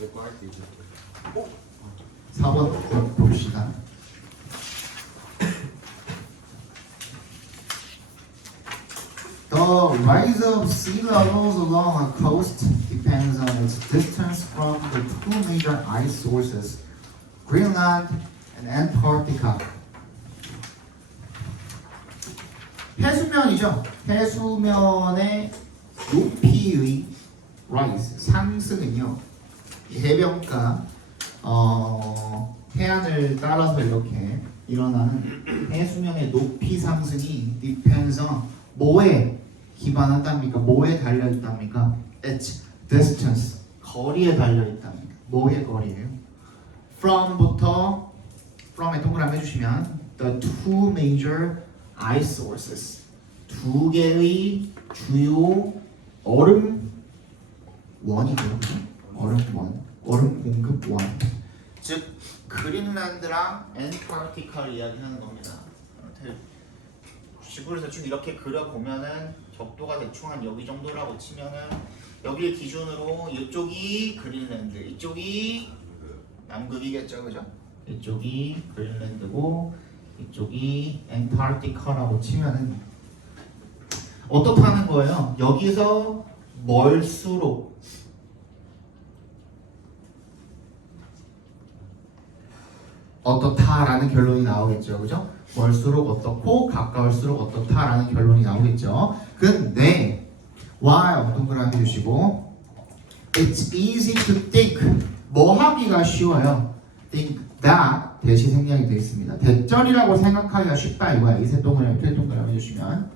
내거 할게 이제. 4번 봅시다. The rise of sea levels along a coast depends on its distance from the two major ice sources, Greenland and Antarctica. 해수면이죠. 해수면의 높이의 rise, 상승은요. 이 해변가, 해안을 따라서 이렇게 일어나는 해수면의 높이 상승이 depends on 뭐에 기반한답니까? 뭐에 달려있답니까? Its distance, 거리에 달려있답니까? 뭐의 거리예요? from부터 from에 동그라미 해주시면 the two major ice sources, 두 개의 주요 얼음 원이고요. 얼음 공급 원. 즉 그린란드랑 엔타르티카를 이야기하는 겁니다. 지구를 대충 이렇게 그려보면은 적도가 대충 한 여기 정도라고 치면은 여기를 기준으로 이쪽이 그린란드, 이쪽이 남극이겠죠, 그죠? 이쪽이 그린란드고 이쪽이 엔타르티카라고 치면은 어떻다는 거예요? 여기서 멀수록 어떻다라는 결론이 나오겠죠, 그죠? 멀수록 어떻고 가까울수록 어떻다라는 결론이 나오겠죠. 근데 while 동그라미 해주시고 it's easy to think 뭐 하기가 쉬워요. think that 대시 생략이 되어 있습니다. 대절이라고 생각하기가 쉽다 이거야. 이세 동그라미 필 동그라미 해주시면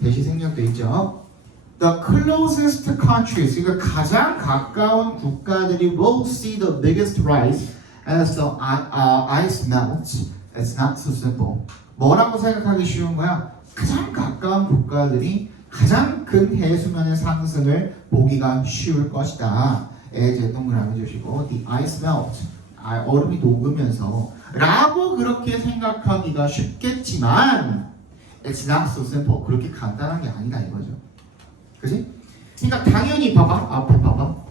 대시 생략되어 있죠. The closest countries, 그러니까 가장 가까운 국가들이 will see the biggest rise as the ice melts. It's not so simple. 뭐라고 생각하기 쉬운 거야? 가장 가까운 국가들이 가장 큰 해수면의 상승을 보기가 쉬울 것이다. 제 동그라미 주시고 the ice melts. 얼음이 녹으면서 라고 그렇게 생각하기가 쉽겠지만 it's not so simple. 그렇게 간단한 게 아니다 이거죠. 그치? 그러니까 당연히 봐봐. 앞에 봐봐.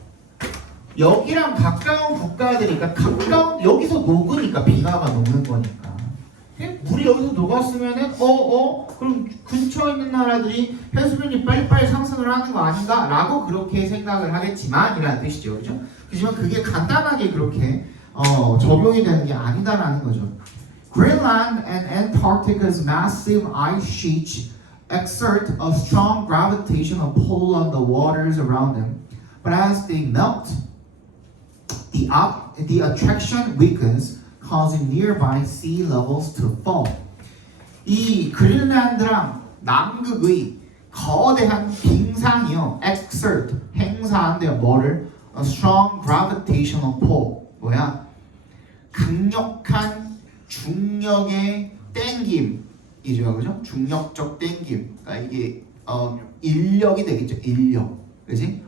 여기랑 가까운 국가들이니까 가까운 여기서 녹으니까 빙하가 녹는 거니까 물이 여기서 녹았으면은 그럼 근처에 있는 나라들이 해수면이 빨리빨리 상승을 하는 거 아닌가? 라고 그렇게 생각을 하겠지만 이라는 뜻이죠. 그죠? 하지만 그게 간단하게 그렇게 적용이 되는 게 아니다라는 거죠. Greenland and Antarctica's massive ice sheets exert a strong gravitational pull on the waters around them, but as they melt, the attraction weakens, causing nearby sea levels to fall. 이 그린란드랑 남극의 거대한 빙상이요, exert 행사한대요. 뭐를? A strong gravitational pull. 뭐야? 강력한 중력의 땡김이죠, 그죠? 중력적 땡김. 그러니까 이게 인력이 되겠죠, 인력, 그지?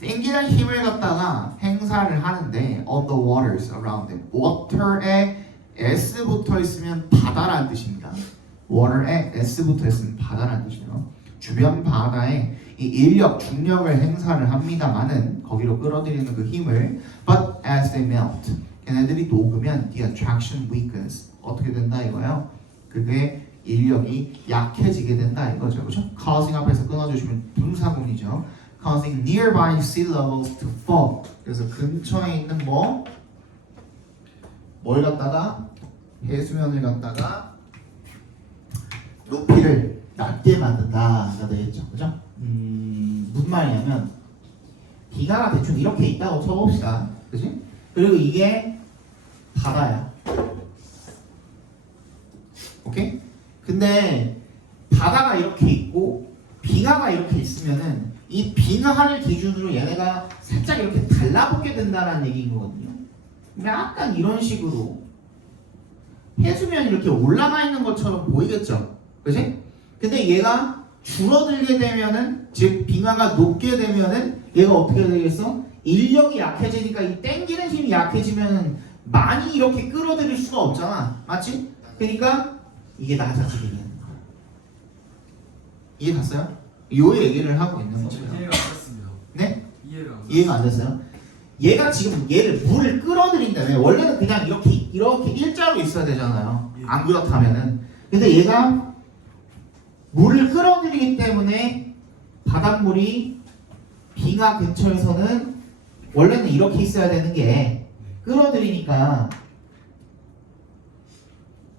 땡기는 힘을 갖다가 행사를 하는데 on the waters around them. water에 s 붙어 있으면 바다라는 뜻입니다. water에 s 붙어 있으면 바다라는 뜻이에요. 주변 바다에 이 인력, 중력을 행사를 합니다만은 거기로 끌어들이는 그 힘을 but as they melt, 걔네들이 녹으면 the attraction weakens. 어떻게 된다 이거예요? 그게 인력이 약해지게 된다 이거죠, 그렇죠? causing 앞에서 끊어주시면 분사구문이죠. causing nearby sea levels to fall. 그래서 근처에 있는 뭘 갖다가 해수면을 갖다가 높이를 낮게 만든다가 되겠죠, 그죠? 무슨 말이냐면 빙하가 대충 이렇게 있다고 쳐봅시다, 그지? 그리고 이게 바다야. 오케이? 근데 바다가 이렇게 있고 빙하가 이렇게 있으면은 이 빙하를 기준으로 얘네가 살짝 이렇게 달라붙게 된다는 얘기인 거거든요. 약간 이런 식으로 해수면이 이렇게 올라가 있는 것처럼 보이겠죠, 그지? 근데 얘가 줄어들게 되면은, 즉 빙하가 녹게 되면은 얘가 어떻게 되겠어? 인력이 약해지니까 이 땡기는 힘이 약해지면은 많이 이렇게 끌어들일 수가 없잖아, 맞지? 그러니까 이게 낮아지게 되는 거야. 이해 갔어요? 요 얘기를 하고 있는 거예요. 이해가 안 됐습니다. 네? 이해가 안 됐어요. 이해가 안 됐어요? 얘가 지금 얘를 물을 끌어들인다며. 원래는 그냥 이렇게 일자로 있어야 되잖아요. 안 그렇다면은. 근데 얘가 물을 끌어들이기 때문에 바닷물이 빙하 근처에서는 원래는 이렇게 있어야 되는 게 끌어들이니까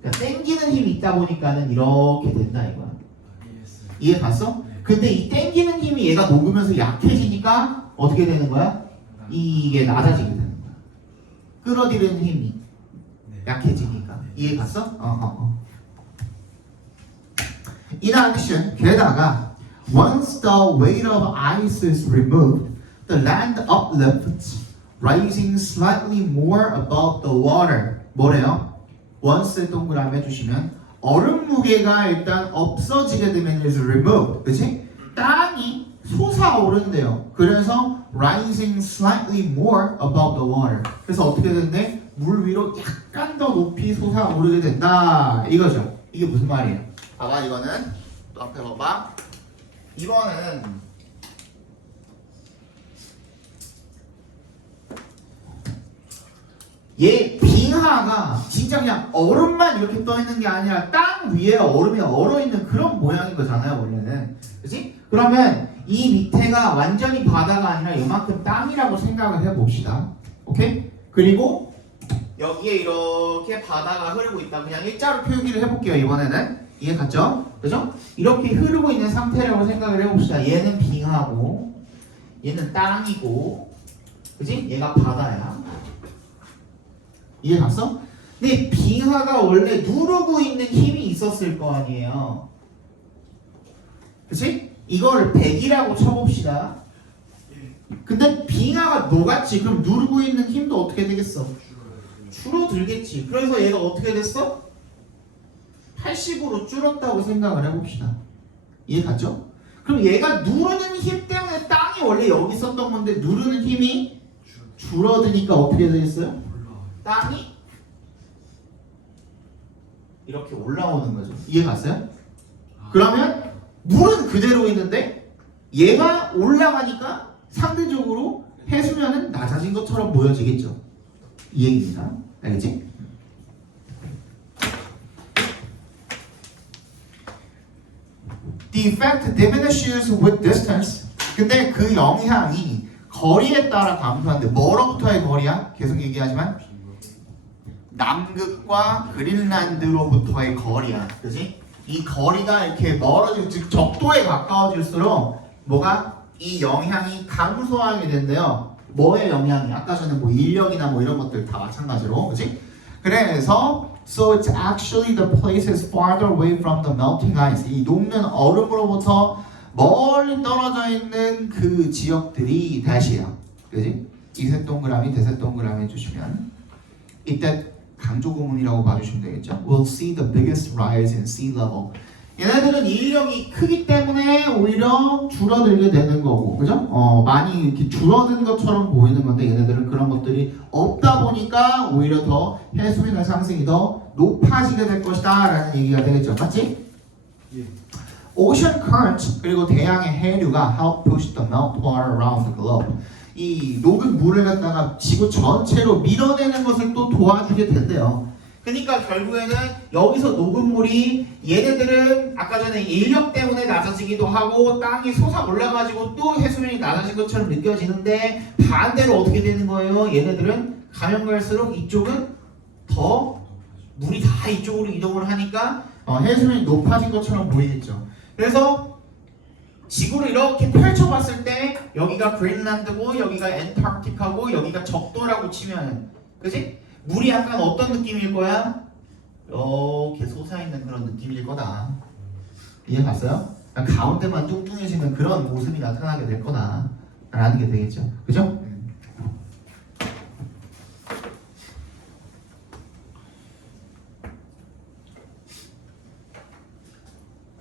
그러니까 땡기는 힘이 있다 보니까는 이렇게 된다 이거야. 이해 갔어? 근데 이 땡기는 힘이 얘가 녹으면서 약해지니까 어떻게 되는 거야? 이게 낮아지게 되는 거야. 끌어들이는 힘이 약해지니까. 이해 갔어? In addition, 게다가 once the weight of ice is removed, the land uplifts, rising slightly more above the water. 뭐래요? once 동그라미 해주시면 얼음 무게가 일단 없어지게 되면 is removed. 그치? 땅이 솟아오른대요. 그래서 rising slightly more above the water. 그래서 어떻게 된대? 물 위로 약간 더 높이 솟아오르게 된다. 이거죠. 이게 무슨 말이에요? 봐봐 이거는 또 앞에 봐봐. 이거는 얘 빙하가 진짜 그냥 얼음만 이렇게 떠 있는 게 아니라 땅 위에 얼음이 얼어 있는 그런 모양인 거잖아요 원래는. 그렇지? 그러면 이 밑에가 완전히 바다가 아니라 이만큼 땅이라고 생각을 해봅시다. 오케이? 그리고 여기에 이렇게 바다가 흐르고 있다. 그냥 일자로 표기를 해볼게요 이번에는. 이해 갔죠? 그죠? 이렇게 흐르고 있는 상태라고 생각을 해봅시다. 얘는 빙하고 얘는 땅이고 그지? 얘가 바다야. 이해 갔어? 근데 빙하가 원래 누르고 있는 힘이 있었을 거 아니에요. 그치? 이걸 100이라고 쳐봅시다. 근데 빙하가 녹았지. 그럼 누르고 있는 힘도 어떻게 되겠어? 줄어들겠지. 그래서 얘가 어떻게 됐어? 80으로 줄었다고 생각을 해봅시다. 이해 갔죠? 그럼 얘가 누르는 힘 때문에 땅이 원래 여기 있었던 건데 누르는 힘이 줄어드니까 어떻게 되겠어요? 땅이 이렇게 올라오는 거죠. 이해 갔어요? 그러면 물은 그대로 있는데 얘가 올라가니까 상대적으로 해수면은 낮아진 것처럼 보여지겠죠. 이 얘기입니다. 알겠지? The effect diminishes with distance. 근데 그 영향이 거리에 따라 감소하는데 뭐로부터의 거리야? 계속 얘기하지만 남극과 그린란드로부터의 거리야. 그지? 이 거리가 이렇게 멀어지고 즉 적도에 가까워질수록 뭐가 이 영향이 감소하게 된대요. 뭐의 영향이? 아까 전에 뭐 인력이나 뭐 이런 것들 다 마찬가지로. 그지? 그래서 So it's actually the places farther away from the melting ice. 이 녹는 얼음으로부터 멀리 떨어져 있는 그 지역들이 다시요. 그지? 이색 동그라미, 대색 동그라미 해주시면 이때 강조 구문이라고 봐주시면 되겠죠. We'll see the biggest rise in sea level. 얘네들은 인력이 크기 때문에 오히려 줄어들게 되는 거고, 그죠? 많이 이렇게 줄어든 것처럼 보이는 건데 얘네들은 그런 것들이 없다 보니까 오히려 더 해수면의 상승이 더 높아지게 될 것이다 라는 얘기가 되겠죠. 맞지? 예. Ocean currents 그리고 대양의 해류가 help push the meltwater around the globe. 이 녹은 물을 갖다가 지구 전체로 밀어내는 것을 또 도와주게 된대요. 그러니까 결국에는 여기서 녹은 물이 얘네들은 아까 전에 인력 때문에 낮아지기도 하고 땅이 솟아 올라가지고 또 해수면이 낮아진 것처럼 느껴지는데 반대로 어떻게 되는 거예요? 얘네들은 가면 갈수록 이쪽은 더 물이 다 이쪽으로 이동을 하니까 해수면이 높아진 것처럼 보이겠죠. 그래서 지구를 이렇게 펼쳐봤을 때 여기가 그린란드고 여기가 엔타르티카고 여기가 적도라고 치면 그치? 물이 약간 어떤 느낌일 거야? 이렇게 솟아있는 그런 느낌일 거다. 이해 갔어요? 가운데만 뚱뚱해지는 그런 모습이 나타나게 될 거다 라는 게 되겠죠. 그죠?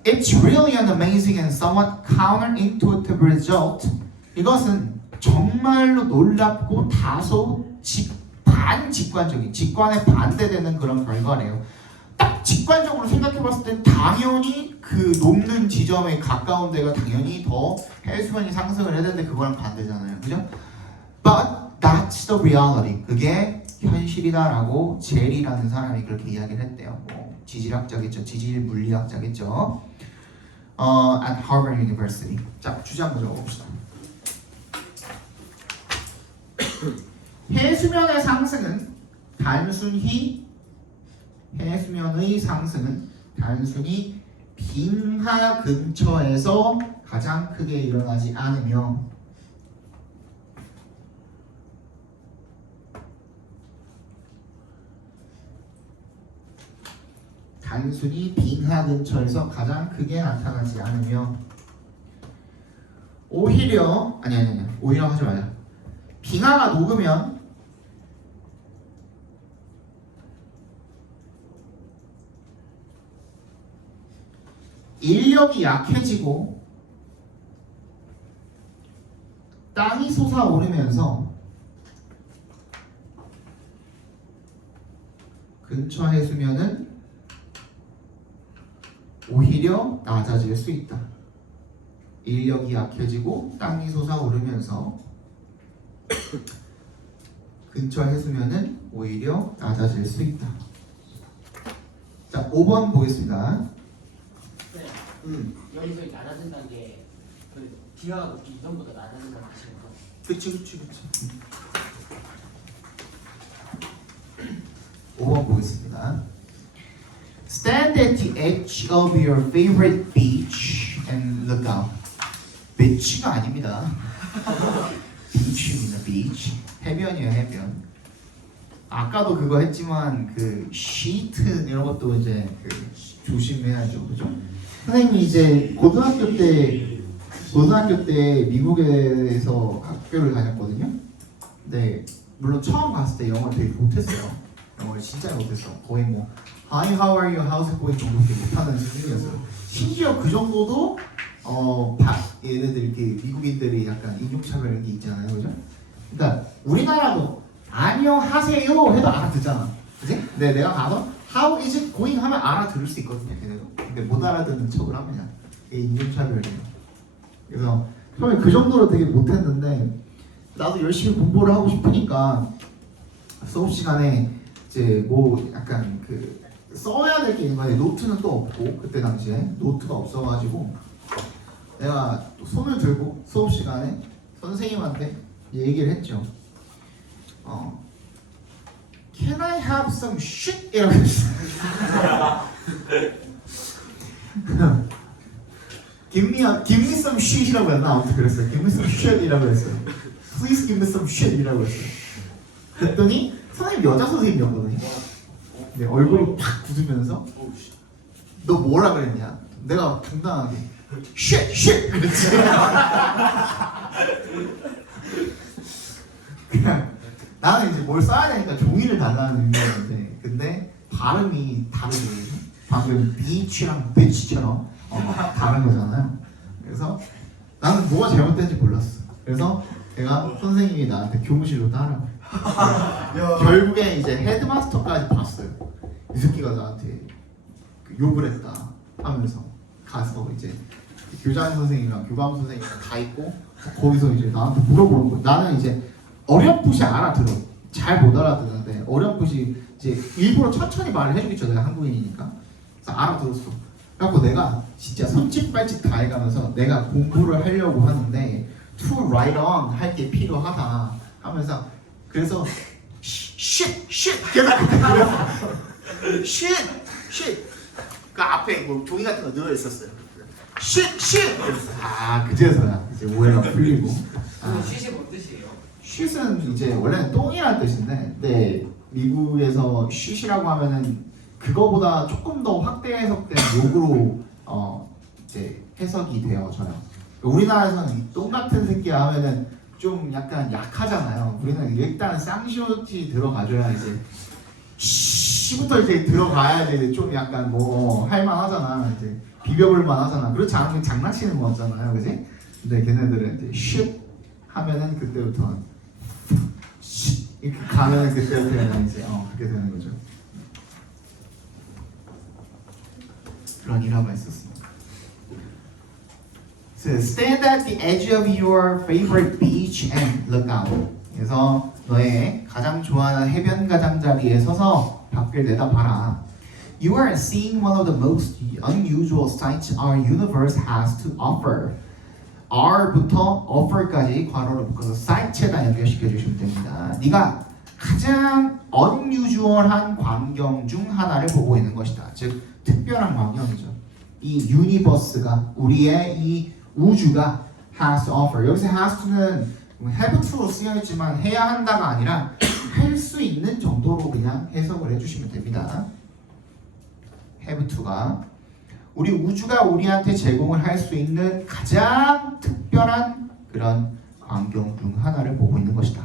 It's really an amazing and somewhat counterintuitive result. 이것은 정말로 놀랍고 다소 반직관적인, 직관에 반대되는 그런 결과래요. 딱 직관적으로 생각해봤을 땐 당연히 그 녹는 지점에 가까운 데가 당연히 더 해수면이 상승을 해야 되는데 그거랑 반대잖아요. 그죠? But That's the reality. 그게 현실이다라고 젤이라는 사람이 그렇게 이야기를 했대요. 뭐 지질학자겠죠. 지질 물리학자겠죠. At Harvard University. 자, 주제 한번 적어봅시다. 해수면의 상승은 단순히 빙하 근처에서 가장 크게 일어나지 않으며 오히려 오히려 하지 말자. 빙하가 녹으면 인력이 약해지고 땅이 솟아오르면서 근처 해수면은 오히려 낮아질 수 있다. 인력이 약해지고 땅이 솟아오르면서 근처 해수면은 오히려 낮아질 수 있다. 자, 5번 보겠습니다. 여기서 낮아진다는 게 그 비가 녹기 이전보다 낮아진다는 뜻인가? 그치. 5번 보겠습니다. Stand at the edge of your favorite beach and look out. beach가 아닙니다. beach입니다. beach. 해변이에요, 해변. 아까도 그거 했지만 그 시트 이런 것도 이제 그 조심해야죠, 그죠? 선생님이 이제 고등학교 때 미국에서 학교를 다녔거든요. 근데 물론 처음 갔을 때 영어를 되게 못했어요. 영어를 진짜 못했어. 거의 뭐 Hi, how are you? How's it going? 정도밖에 못하는 수준이었어요. 심지어 그 정도도 얘네들 이렇게 미국인들이 약간 인종차별 이런 게 있잖아요, 그죠? 그러니까 우리나라도 안녕하세요 해도 알아듣잖아, 그지? 근데 내가 가서 How is it going? 하면 알아들을 수 있거든요, 걔네도. 근데 못 알아듣는 척을 합니다. 이게 인종차별이에요. 그래서 처음에 그 정도로 되게 못했는데 나도 열심히 공부를 하고 싶으니까 수업 시간에 이제 뭐 약간 그 써야 될 게 있는 거야. 노트는 또 없고 그때 당시에 노트가 없어가지고 내가 또 손을 들고 수업 시간에 선생님한테 얘기를 했죠. Can I have some shit? 이라고 했어요. Give me some shit이라고 했나? 아무튼 그랬어요. Give me some shit이라고 했어요. Please give me some shit이라고 했어요. 그랬더니 선생님 여자 선생님이었거든요. 네, 얼굴을 팍 굳으면서 너 뭐라 그랬냐? 내가 당당하게 shit 그랬지. 그냥 나는 이제 뭘 써야 되니까 종이를 달라는 의미였는데 근데 발음이 다르게 방금 beach랑 bitch처럼 다른 거잖아요. 그래서 나는 뭐가 잘못된지 몰랐어. 그래서 내가 선생님이 나한테 교무실로 따라와. 결국에 이제 헤드마스터까지 봤어요. 이 새끼가 나한테 욕을 했다 하면서 가서 이제 교장 선생님이랑 교감 선생님이랑 다 있고 거기서 이제 나한테 물어보는 거예요. 나는 이제 어렴풋이 알아들어. 잘 못 알아듣는데 어렴풋이 이제 일부러 천천히 말을 해주겠죠. 내가 한국인이니까. 그래서 알아들었어. 그래갖고 내가 진짜 손짓발짓 다 해가면서 내가 공부를 하려고 하는데 to write on 할 게 필요하다 하면서 그래서 shit 계속 shit 그 앞에 뭐 종이 같은 거 넣어 있었어요. shit 그제서야 이제 오해가 풀리고. shit이 뭔 뜻이에요? shit은 이제 원래는 똥이라는 뜻인데 근데 미국에서 shit이라고 하면은 그거보다 조금 더 확대 해석된 욕으로 이제 해석이 되어져요. 우리나라에서는 똥 같은 새끼야 하면은 좀 약간 약하잖아요. 우리는 일단 쌍시옷이 들어가줘야 이제 씨부터 이제 들어가야 돼. 좀 약간 뭐 할만하잖아. 이제 비벼볼만 하잖아. 그렇지 않으면 장난치는 거잖아요, 그지? 근데 걔네들은 이제 shit 하면은 그때부터 이렇게 가면은 그때부터 이제 그렇게 되는 거죠. 그런 일화가 있었습니다. So stand at the edge of your favorite beach and look out. 그래서 너의 가장 좋아하는 해변 가장자리에 서서 밖을 내다봐라. You are seeing one of the most unusual sights our universe has to offer. R부터 offer까지 괄호를 묶어서 sight에다 연결시켜 주시면 됩니다. 네가 가장 unusual한 광경 중 하나를 보고 있는 것이다. 즉 특별한 광경이죠. 이 유니버스가 우리의 이 우주가 has to offer. 여기서 has to는 have to로 쓰여 있지만 해야 한다가 아니라 할 수 있는 정도로 그냥 해석을 해주시면 됩니다. have to가 우리 우주가 우리한테 제공을 할 수 있는 가장 특별한 그런 광경 중 하나를 보고 있는 것이다.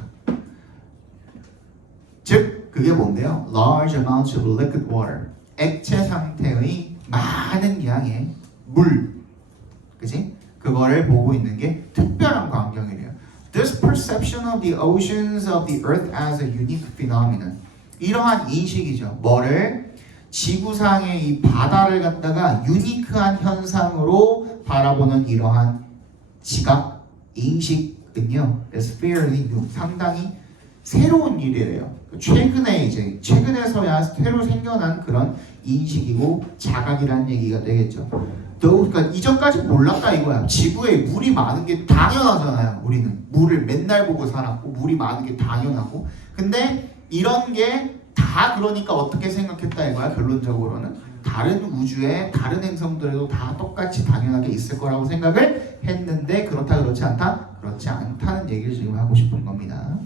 즉 그게 뭔데요? Large amounts of liquid water. 액체 상태의 많은 양의 물, 그지? 그거를 보고 있는 게 특별한 광경이래요. This perception of the oceans of the earth as a unique phenomenon. 이러한 인식이죠. 뭐를? 지구상의 이 바다를 갖다가 유니크한 현상으로 바라보는 이러한 시각, 인식은요, is fairly new. 상당히 새로운 일이래요. 최근에서야 새로 생겨난 그런 인식이고 자각이라는 얘기가 되겠죠. 그러니까 이전까지 몰랐다 이거야. 지구에 물이 많은 게 당연하잖아요. 우리는 물을 맨날 보고 살았고 물이 많은 게 당연하고. 근데 이런 게 다 그러니까 어떻게 생각했다 이거야. 결론적으로는 다른 우주에 다른 행성들에도 다 똑같이 당연하게 있을 거라고 생각을 했는데 그렇다 그렇지 않다? 그렇지 않다는 얘기를 지금 하고 싶은 겁니다.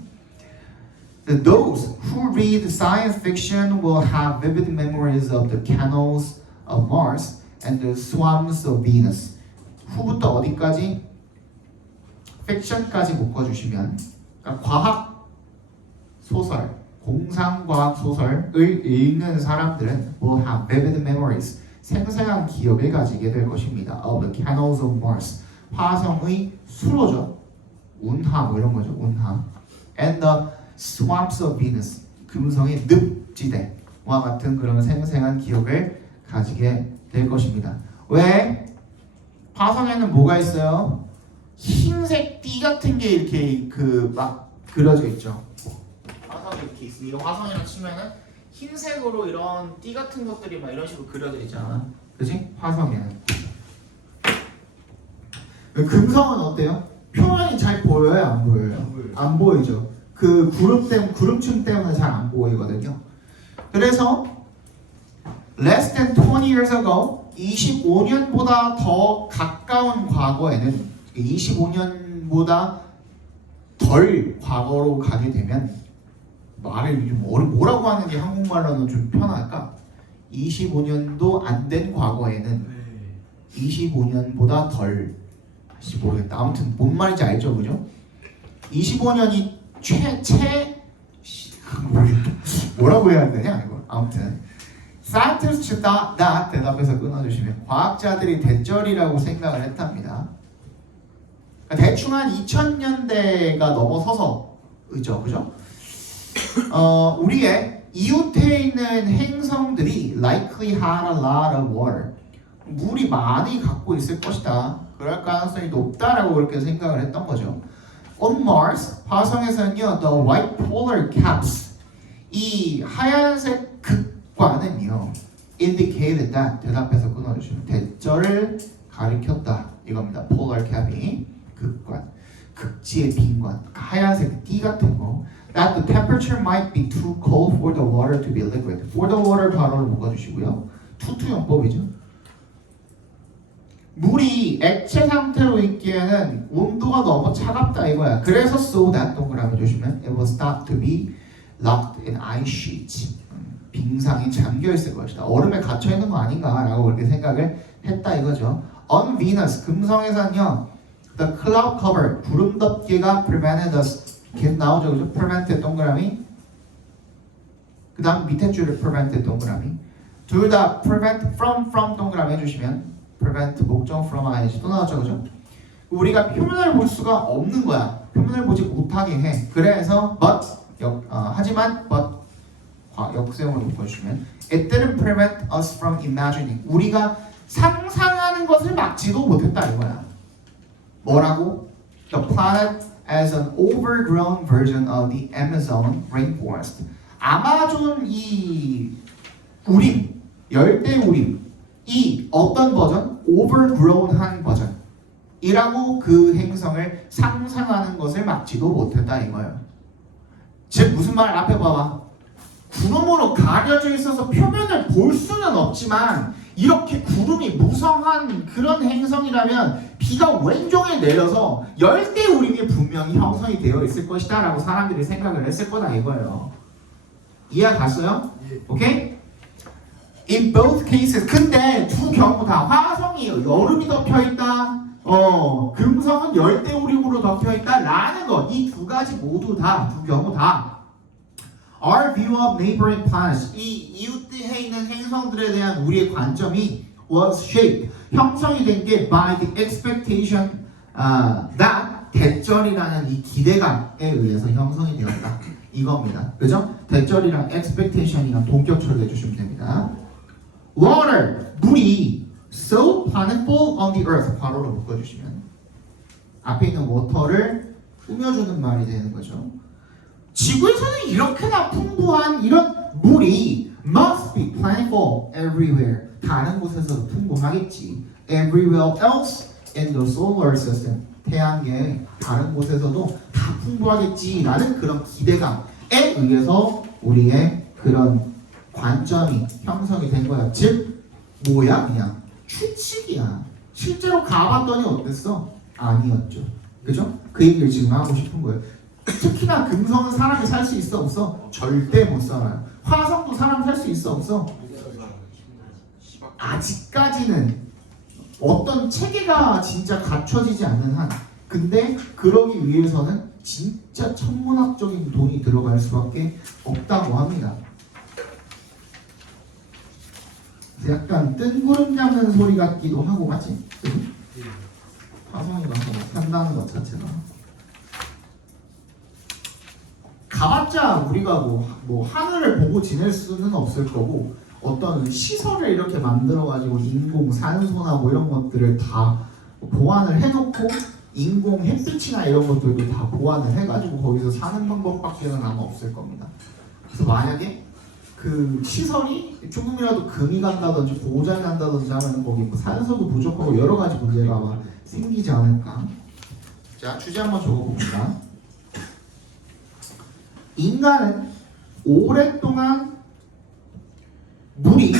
Those who read science fiction will have vivid memories of the canals of Mars and the swamps of Venus. 후부터 어디까지? 픽션까지 묶어주시면 그러니까 과학 소설, 공상과학 소설을 읽는 사람들은 will have vivid memories. 생생한 기억을 가지게 될 것입니다. Of the canals of Mars. 화성의 수로죠. 운하 뭐 이런 거죠. 운하. And the swamps of Venus. 금성의 늪지대와 같은 그런 생생한 기억을 가지게 될 것입니다. 왜? 화성에는 뭐가 있어요? 흰색 띠 같은 게 이렇게 막 그려져 있죠. 화성이 이렇게 있으면 화성이라 치면은 흰색으로 이런 띠 같은 것들이 막 이런 식으로 그려져 있잖아. 그지? 화성에는. 금성은 어때요? 표면이 잘 보여요? 안 보여요? 안 보이죠. 그 구름층 때문에 잘 안 보이거든요. 그래서 less than 20 years ago 25년보다 더 가까운 과거에는 25년보다 덜 과거로 가게 되면 말을 좀 뭐라고 하는 게 한국말로는 좀 편할까? 25년도 안 된 과거에는 25년보다 덜 모르겠다. 아무튼 뭔 말인지 알죠, 그죠? 25년이 뭐라고 해야 되냐 이거. 아무튼 scientists thought that 대답해서 끊어주시면 과학자들이 대절이라고 생각을 했답니다. 그러니까 대충 한 2000년대가 넘어서서 그죠? 우리의 이웃에 있는 행성들이 likely had a lot of water. 물이 많이 갖고 있을 것이다. 그럴 가능성이 높다라고 그렇게 생각을 했던 거죠. On Mars, 화성에서는요, the white polar caps, 이 하얀색 극관은요, indicated that, 대답해서 끊어주시면 대절을 가리켰다 이겁니다. polar cap이 극관, 극지의 빈관, 하얀색 띠 같은 거. That the temperature might be too cold for the water to be liquid. For the water 괄호를 묶어주시고요. 투투용법이죠. 물이 액체 상태로 있기에는 온도가 너무 차갑다 이거야. 그래서 so that 동그라미 주시면 it will start to be locked in ice sheets. 빙상이 잠겨 있을 것이다. 얼음에 갇혀 있는 거 아닌가라고 그렇게 생각을 했다 이거죠. On Venus 금성에서는요, the cloud cover 구름 덮개가 prevented us. 계속 나오죠, 그죠? prevented 동그라미. 그 다음 밑에 줄을 prevented 동그라미. 둘 다 prevent from 동그라미 해주시면 prevent 목적 from ing 또 나왔죠, 그죠? 우리가 표면을 볼 수가 없는 거야. 표면을 보지 못하게 해. 그래서 but 하지만 but 역세용을 묶어주시면 it didn't prevent us from imagining. 우리가 상상하는 것을 막지도 못했다 이거야. 뭐라고? The planet as an overgrown version of the Amazon rainforest. 아마존 이 우림, 열대 우림이 어떤 버전? overgrown한 버전이라고 그 행성을 상상하는 것을 막지도 못했다 이거예요. 즉 무슨 말 앞에 봐봐. 구름으로 가려져 있어서 표면을 볼 수는 없지만 이렇게 구름이 무성한 그런 행성이라면 비가 왼종일 내려서 열대 우림이 분명히 형성이 되어 있을 것이다 라고 사람들이 생각을 했을 거다 이거예요. 이해 갔어요? 오케이? In both cases. 근데 두 경우 다 화성이 여름이 덮여있다, 금성은 열대 우림으로 덮여있다 라는 것, 이 두 가지 모두 다, 두 경우 다 Our view of neighboring planets, 이 이웃해 있는 행성들에 대한 우리의 관점이 was shaped, 형성이 된 게 by the expectation that 대절이라는 이 기대감에 의해서 형성이 되었다 이겁니다. 그죠? 대절이랑 expectation이랑 동격처럼 해주시면 됩니다. Water, 물이 so plentiful on the earth, 괄호로 묶어주시면 앞에 있는 water를 꾸며주는 말이 되는 거죠. 지구에서는 이렇게나 풍부한 이런 물이 must be plentiful everywhere. 다른 곳에서도 풍부하겠지. Everywhere else in the solar system. 태양계 다른 곳에서도 다 풍부하겠지라는 그런 기대감에 의해서 우리의 그런 관점이 형성이 된 거야. 즉 뭐야? 그냥 추측이야. 실제로 가봤더니 어땠어? 아니었죠. 그죠? 그 얘기를 지금 하고 싶은 거예요. 특히나 금성은 사람이 살 수 있어 없어? 절대 못 살아요. 화성도 사람 살 수 있어 없어? 아직까지는 어떤 체계가 진짜 갖춰지지 않는 한. 근데 그러기 위해서는 진짜 천문학적인 돈이 들어갈 수밖에 없다고 합니다. 약간 뜬구름 잡는 소리 같기도 하고 맞지? 화성에 가서 산다는 것 자체가 가봤자 우리가 뭐 하늘을 보고 지낼 수는 없을 거고 어떤 시설을 이렇게 만들어 가지고 인공 산소나 뭐 이런 것들을 다 보완을 해놓고 인공 햇빛이나 이런 것들도 다 보완을 해가지고 거기서 사는 방법밖에는 아마 없을 겁니다. 그래서 만약에 그 시설이 조금이라도 금이 간다든지 고장이 난다든지 하면 거기 뭐 산소도 부족하고 여러 가지 문제가 아마 생기지 않을까. 자, 주제 한번 적어봅니다. 인간은 오랫동안 물이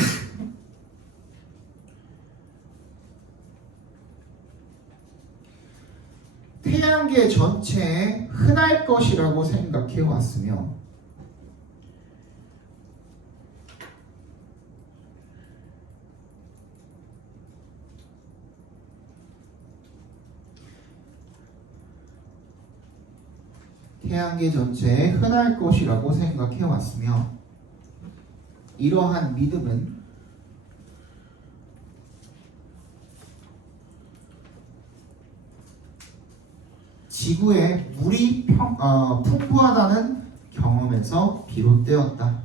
태양계 전체에 흔할 것이라고 생각해 왔으며 태양계 전체에 흔할 것이라고 생각해 왔으며 이러한 믿음은 지구에 물이 풍부하다는 경험에서 비롯되었다.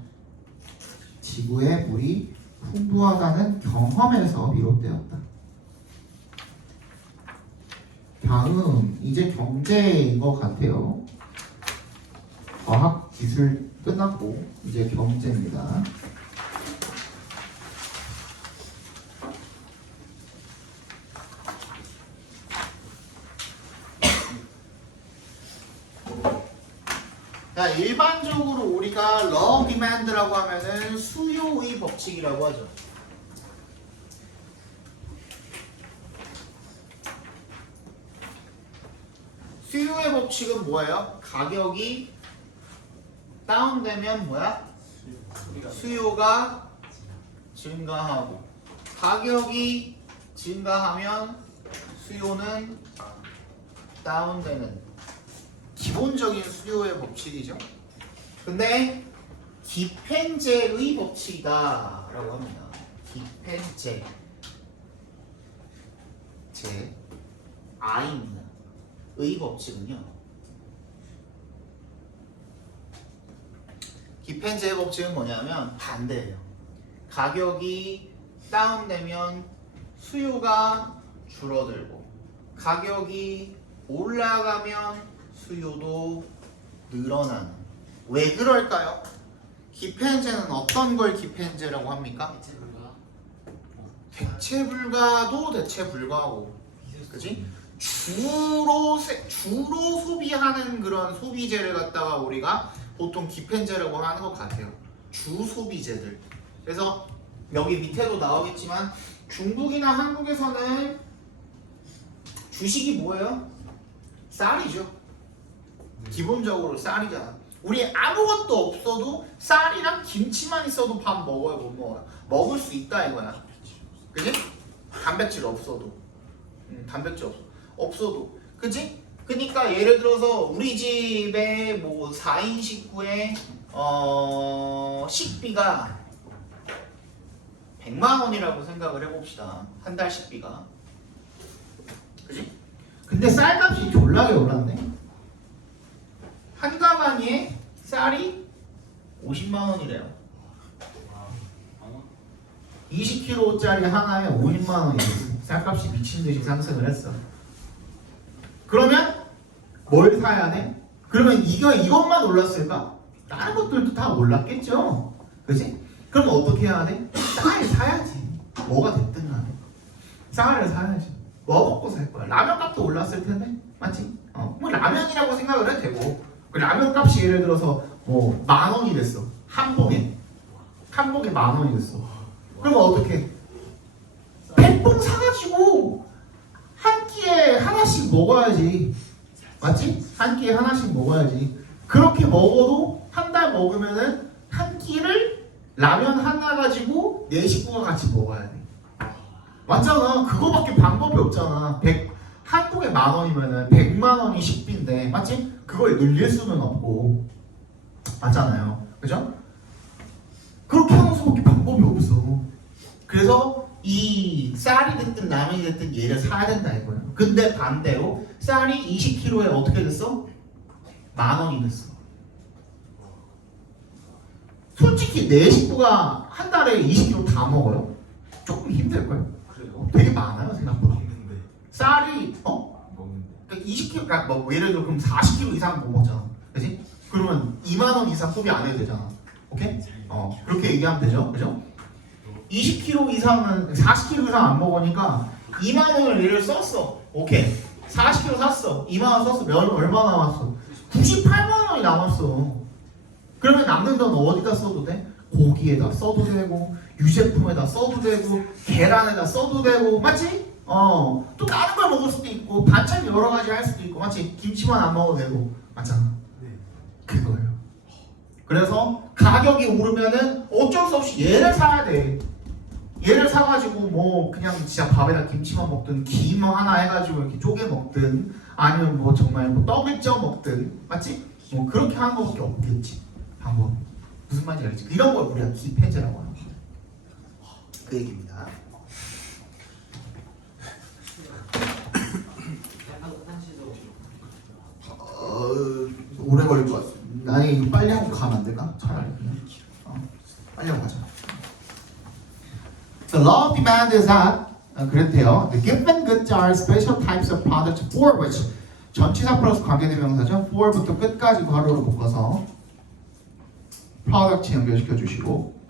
지구에 물이 풍부하다는 경험에서 비롯되었다. 다음 이제 경제인 것 같아요. 과학 기술 끝났고 이제 경제입니다. 자, 일반적으로 우리가 law demand라고 하면은 수요의 법칙이라고 하죠. 수요의 법칙은 뭐예요? 가격이 다운되면 뭐야? 수요가 증가하고 가격이 증가하면 수요는 다운되는 기본적인 수요의 법칙이죠. 근데 디펜제의 법칙이다 라고 합니다. 디펜제 제 I입니다. 의 법칙은요, 디펜제의 법칙은 뭐냐면 반대예요. 가격이 다운되면 수요가 줄어들고 가격이 올라가면 수요도 늘어나는. 왜 그럴까요? 기펜제는 어떤 걸 기펜제라고 합니까? 대체 불가. 대체 불가도 대체 불가하고, 그지? 주로 소비하는 그런 소비재를 갖다가 우리가 보통 기펜제라고 하는 것 같아요. 주 소비재들. 그래서 여기 밑에도 나오겠지만 중국이나 한국에서는 주식이 뭐예요? 쌀이죠. 기본적으로 쌀이잖아. 우리 아무것도 없어도 쌀이랑 김치만 있어도 밥 먹어요, 못 먹어요? 먹을 수 있다 이거야. 그지? 단백질 없어도. 단백질 없어도. 그지? 그러니까 예를 들어서 우리 집에 뭐 4인 식구의 식비가 100만 원이라고 생각을 해봅시다. 한 달 식비가. 그지? 근데 쌀값이 졸라게 올랐네. 한 가마니에 쌀이 50만 원이래요. 20kg짜리 하나에 50만 원이에요. 쌀값이 미친 듯이 상승을 했어. 그러면 뭘 사야 돼? 그러면 이것만 올랐을까? 다른 것들도 다 올랐겠죠. 그지? 그럼 어떻게 해야 돼? 쌀 사야지. 뭐가 됐든 간에. 쌀을 사야지. 뭐 먹고 살 거야? 라면 값도 올랐을 텐데. 맞지? 뭐 라면이라고 생각을 해도 되고. 그 라면 값이 예를 들어서 뭐 10,000원이 됐어. 한 봉에 10,000원이 됐어. 그러면 어떻게? 100봉 사가지고 한 끼에 하나씩 먹어야지. 맞지? 한 끼에 하나씩 먹어야지. 그렇게 먹어도 한 달 먹으면은 한 끼를 라면 하나 가지고 네 식구가 같이 먹어야 돼. 맞잖아. 그거밖에 방법이 없잖아. 한국에 10,000원이면은 100만 원이 식비인데, 맞지? 그걸 늘릴 수는 없고, 맞잖아요. 그죠? 그렇게 하는 수밖에 방법이 없어. 그래서 이 쌀이 됐든 라면이 됐든 얘를 사야 된다 이거예요. 근데 반대로 쌀이 20kg에 어떻게 됐어? 10,000원이 됐어. 솔직히 내 식구가 한 달에 20kg 다 먹어요? 조금 힘들걸요? 그래요? 되게 많아요 생각보다. 먹는데 쌀이 먹는데 그러니까 20kg, 그러니까 뭐 예를 들어 그럼 40kg 이상 못 먹잖아, 그지? 그러면 2만 원 이상 소비 안 해도 되잖아, 오케이? 그렇게 얘기하면 되죠, 그죠? 20kg 이상은 40kg 이상 안 먹으니까 2만 원을 얘를 썼어, 오케이? 40kg 샀어, 2만 원 썼어, 얼마 남았어? 98만 원이 남았어. 그러면 남는 돈 어디다 써도 돼? 고기에다 써도 되고, 유제품에다 써도 되고, 계란에다 써도 되고, 맞지? 또 다른 걸 먹을 수도 있고, 반찬 여러 가지 할 수도 있고, 맞지? 김치만 안 먹어도 되고, 맞잖아. 네. 그거예요. 그래서 가격이 오르면은 어쩔 수 없이 얘를 사야 돼. 얘를 사가지고 뭐 그냥 진짜 밥에다 김치만 먹든 김 하나 해가지고 이렇게 쪼개 먹든 아니면 뭐 정말 뭐 떡을 쪄 먹든, 맞지? 뭐 그렇게 하는 거밖에 없겠지. 방법. 무슨 말인지 알지? 이런 걸 우리가 기펜제라고 하는 거야. 그 얘기입니다. 한시도 오래 걸릴 것 같아. 아니 이거 빨리 하고 가면 안 될까? 차라리 그냥 빨리 하고 가자. The law of demand is that 그랬대요. The given goods are special types of products for which 전치사 플러스 관계대명사죠. for부터 끝까지 괄호로 묶어서 product 연결시켜 주시고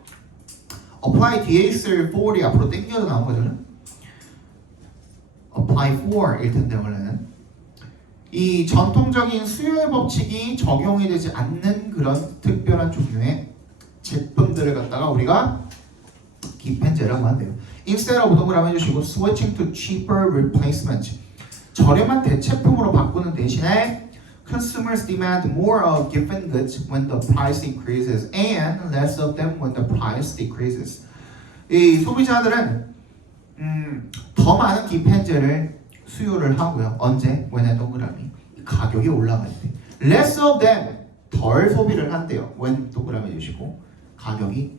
apply 뒤에 있을 for이 앞으로 당겨서 나온 거죠. apply for일 텐데 원래는 이 전통적인 수요의 법칙이 적용이 되지 않는 그런 특별한 종류의 제품들을 갖다가 우리가 기펜제라고 한대요. Instead of 동그라미 해주시고 switching to cheaper replacement 저렴한 대체품으로 바꾸는 대신에 consumers demand more of given goods when the price increases and less of them when the price decreases. 이 소비자들은 더 많은 기펜제를 수요를 하고요. 언제? when 동그라미 가격이 올라갈 때. less of them 덜 소비를 한대요. when 동그라미 해주시고 가격이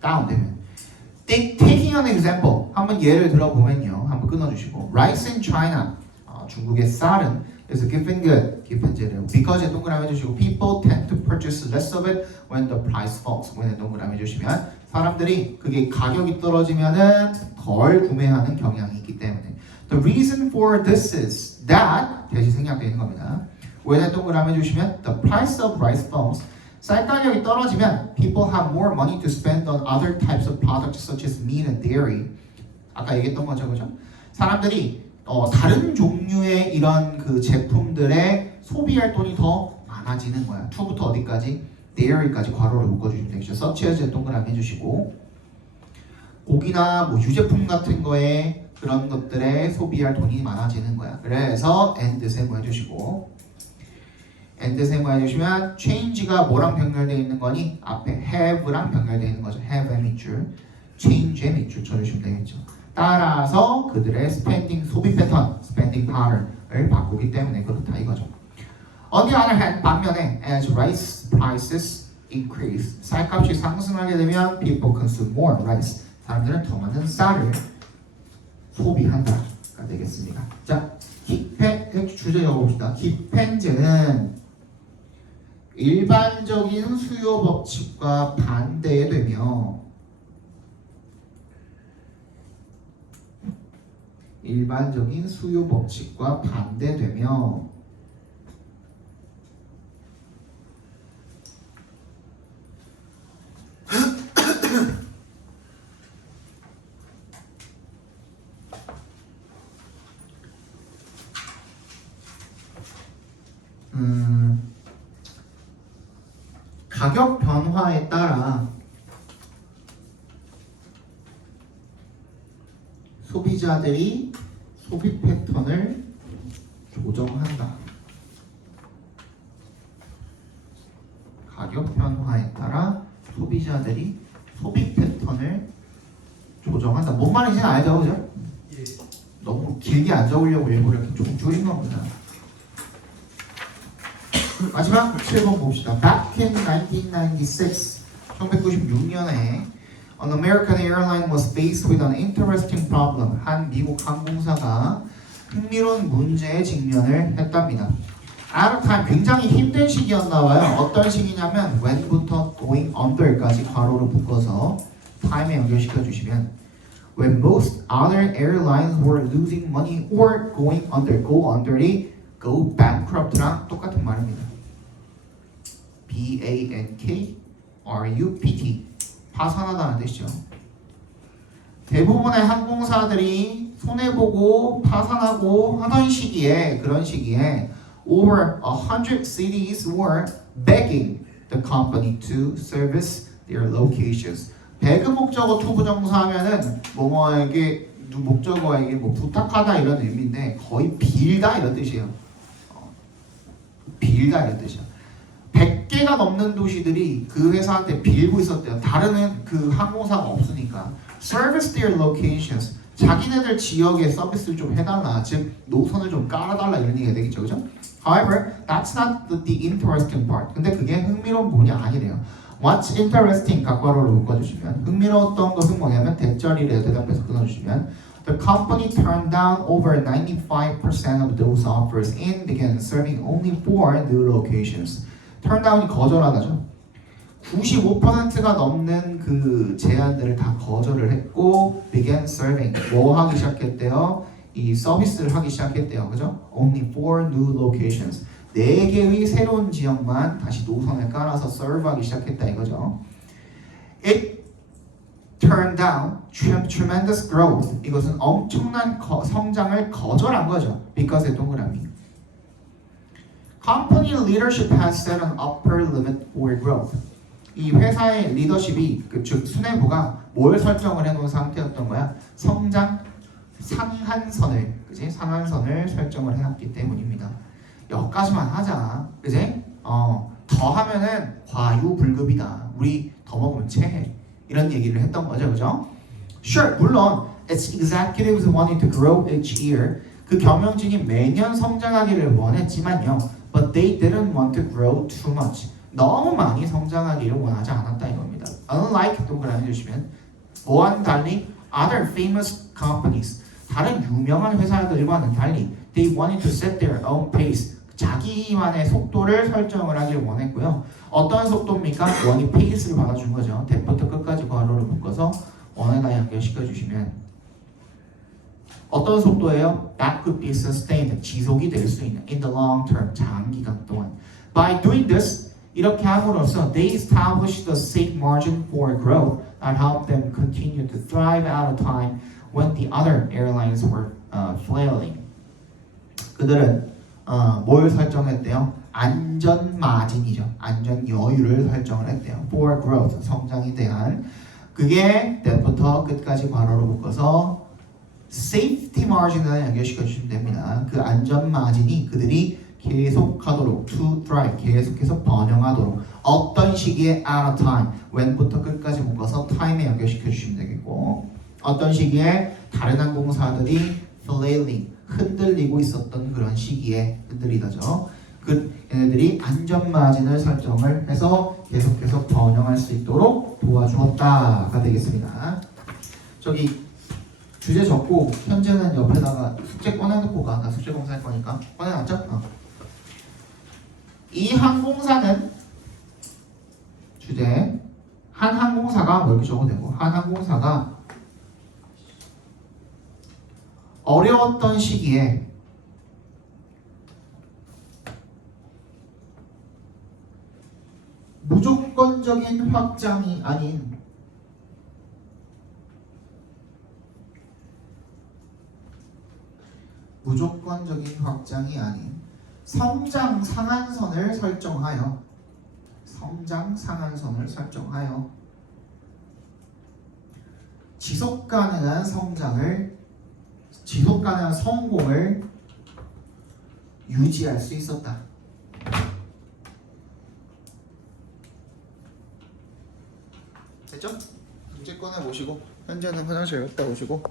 다운되면. Taking an example 한번 예를 들어보면요. 한번 끊어주시고 rice in China 중국의 쌀은 is a given good 기펜제래요. because 동그라미 해주시고 people tend to purchase less of it when the price falls. when 동그라미 해주시면 사람들이 그게 가격이 떨어지면은 덜 구매하는 경향이 있기 때문에. The reason for this is that 대신 생략되는 겁니다. 왜냐 동그라미 해주시면 the price of rice falls. 쌀 가격이 떨어지면 people have more money to spend on other types of products such as meat and dairy. 아까 얘기했던 거죠, 그죠? 사람들이 다른 종류의 이런 그 제품들에 소비할 돈이 더 많아지는 거야. to부터 어디까지? dairy까지 괄호를 묶어주시면 되겠죠. such as 동그라미 해주시고 고기나 뭐 유제품 같은 거에 그런 것들에 소비할 돈이 많아지는 거야. 그래서 and 세모 해주시고 and 세모 해주시면 change가 뭐랑 병렬되어 있는 거니? 앞에 have랑 병렬되어 있는 거죠. have m 밑줄, change m 밑줄 쳐주시면 되겠죠. 따라서 그들의 spending 소비 패턴, spending pattern을 바꾸기 때문에 그렇다 이거죠. On the other hand, 반면에 as rice prices increase, 쌀값이 상승하게 되면 people consume more rice. 사람들은 더 많은 쌀을 소비한다가 되겠습니다. 자, 주제 적어봅시다. 기펜제는 일반적인 수요 법칙과 반대되며 일반적인 수요 법칙과 반대되며 가격 변화에 따라 소비자들이 소비 패턴을 조정한다. 가격 변화에 따라 소비자들이 소비 패턴을 조정한다. 뭔 말인지 알죠, 그죠? 예. 너무 길게 안 적으려고 일부러 이렇게 좀 줄인 겁니다. 마지막 7번 봅시다. Back in 1996, 1996년에 an American airline was faced with an interesting problem. 한 미국 항공사가 흥미로운 문제에 직면을 했답니다. At a time, 굉장히 힘든 시기였나 봐요. 어떤 시기냐면 when부터 going under까지 괄호로 묶어서 time에 연결시켜 주시면 when most other airlines were losing money or going under, go under이 go bankrupt랑 똑같은 말입니다. B-A-N-K-R-U-P-T 파산하다는 뜻이죠. 대부분의 항공사들이 손해보고 파산하고 하던 시기에 그런 시기에 over 100 cities were begging the company to service their locations. 배그 목적어 투 부정사하면은 뭐뭐에게 목적어에게 뭐 부탁하다 이런 의미인데 거의 빌다 이런 뜻이에요. 빌다 이런 뜻이야. 100개가 넘는 도시들이 그 회사한테 빌고 있었대요. 다른 그 항공사가 없으니까. Service their locations. 자기네들 지역에 서비스를 좀 해달라. 즉 노선을 좀 깔아달라 이런 얘기가 되겠죠, 그죠? However, that's not the interesting part. 근데 그게 흥미로운 부분이 아니래요. What's interesting? 각괄호를 묶어주시면 흥미로웠던 것은 뭐냐면 대절이래요. 대답해서 끊어주시면 The company turned down over 95% of those offers and began serving only 4 new locations. turn down이 거절하다죠. 95%가 넘는 그 제안들을 다 거절을 했고 began serving 뭐 하기 시작했대요? 이 서비스를 하기 시작했대요. 그죠? Only 4 new locations 4개의 새로운 지역만 다시 노선을 깔아서 serve하기 시작했다 이거죠. It turned down tremendous growth 이것은 엄청난 성장을 거절한 거죠. Because의 동그라미 Company leadership has set an upper limit for growth. 이 회사의 리더십이 즉 수뇌부가 뭘 설정을 해놓은 상태였던 거야? 성장 상한선을, 그지? 상한선을 설정을 해놨기 때문입니다. 여기까지만 하자, 그지? 더 하면은 과유불급이다. 우리 더 먹으면 체해. 이런 얘기를 했던 거죠, 그죠? Sure, 물론 its executives wanted to grow each year. 그 경영진이 매년 성장하기를 원했지만요. But they didn't want to grow too much. 너무 많이 성장하기를 원하지 않았다 이겁니다. Unlike 동그라미 주시면 뭐와는 달리 other famous companies 다른 유명한 회사들과는 달리 they wanted to set their own pace 자기만의 속도를 설정을 하길 원했고요. 어떤 속도입니까? 원이 페이스를 받아준 거죠. 대부터 끝까지 괄호를 묶어서 원에다 연결시켜 주시면 어떤 속도예요? That could be sustained. 지속이 될 수 있는 in the long term. 장기간 동안. By doing this, 이렇게 함으로써 they established a safe margin for growth that helped them continue to thrive at a time when the other airlines were flailing. 그들은 뭘 설정했대요? 안전 마진이죠. 안전 여유를 설정을 했대요. For growth, 성장에 대한. 그게 때부터 끝까지 괄호로 묶어서 safety margin을 연결시켜 주시면 됩니다. 그 안전 마진이 그들이 계속하도록 to thrive, 계속해서 번영하도록 어떤 시기에 at a time, when부터 끝까지 묶어서 time에 연결시켜 주시면 되겠고 어떤 시기에 다른 항공사들이 flailing, 흔들리고 있었던 그런 시기에 흔들리다죠. 그 얘네들이 안전 마진을 설정을 해서 계속해서 번영할 수 있도록 도와주었다가 되겠습니다. 저기 주제 적고 현재는 옆에다가 숙제 꺼내놓고 가. 나 숙제 검사할 거니까 꺼내놨죠? 이 항공사는 주제 한 항공사가 뭐 이렇게 적어도 되고 한 항공사가 어려웠던 시기에 무조건적인 확장이 아닌 성장 상한선을 설정하여 지속 가능한 성공을 유지할 수 있었다. 됐죠? 문제 꺼내 보시고 현재는 화장실 갔다 오시고